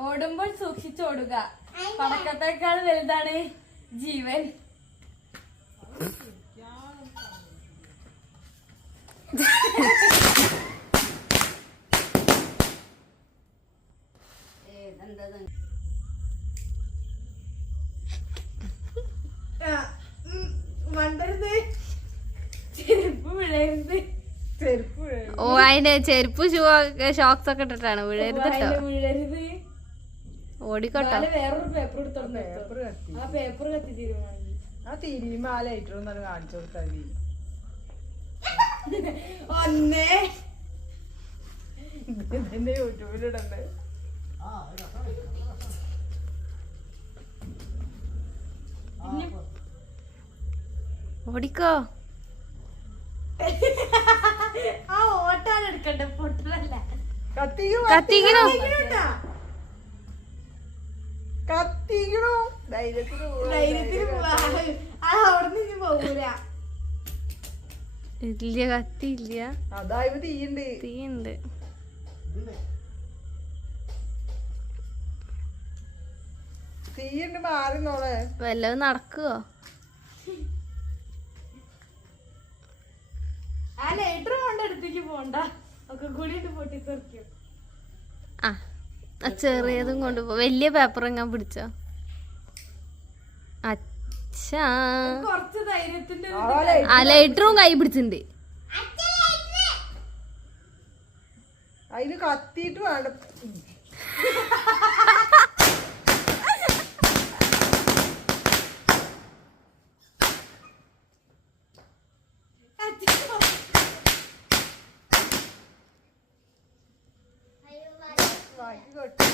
ഓടുമ്പോൾ സൂക്ഷിച്ചോടുക. പടക്കത്തേക്കാൾ വലുതാണ് ജീവൻ. ഓ അതിന്റെ ചെരുപ്പ് ഷോക്സ് ഒക്കെ ഇട്ടിട്ടാണ് വീഴരുത് കേട്ടോ. ഓടിക്കോട്ടോ. വേറൊരു പേപ്പർ എടുത്തോണ്ട് ആ പേപ്പർ കത്തി തീരുമാനം ആ തിരിമാലായിട്ടൊന്നും കാണിച്ചു കൊടുത്താൽ ഒന്നേ ഇതിന്റെ യൂട്യൂബിലിടണ്ടേ. ഓടിക്കോ. ആ ഓട്ടാൻ എടുക്കട്ടെ, പൊട്ടലല്ല. കത്തിക്കണോ കത്തിക്കണോ ധൈര്യത്തിന് അവിടുന്ന് പോകൂല. ഇല്ല കത്തി ഇല്ല. അതായത് തീയുണ്ട്. തീയുണ്ട്. തീയുണ്ട് മാറി നോളെ. വല്ലതും നടക്കുവോ? ആ ലൈറ്റർ കൊണ്ട് അടുത്തേക്ക് പോണ്ട, ഒക്കെ കൂടി പൊട്ടിത്തെറിക്കും. ആ ചെറിയതും കൊണ്ടുപോ. വലിയ പേപ്പർ എങ്ങാൻ പിടിച്ചോ. അച്ഛാ കുറച്ച് ധൈര്യത്തിന്റെ ആ ലൈറ്ററും കൈ പിടിച്ചിട്ടുണ്ട്. അതിന് കത്തിയിട്ട് വേണ്ട. ബാക്കി കൊട്ടി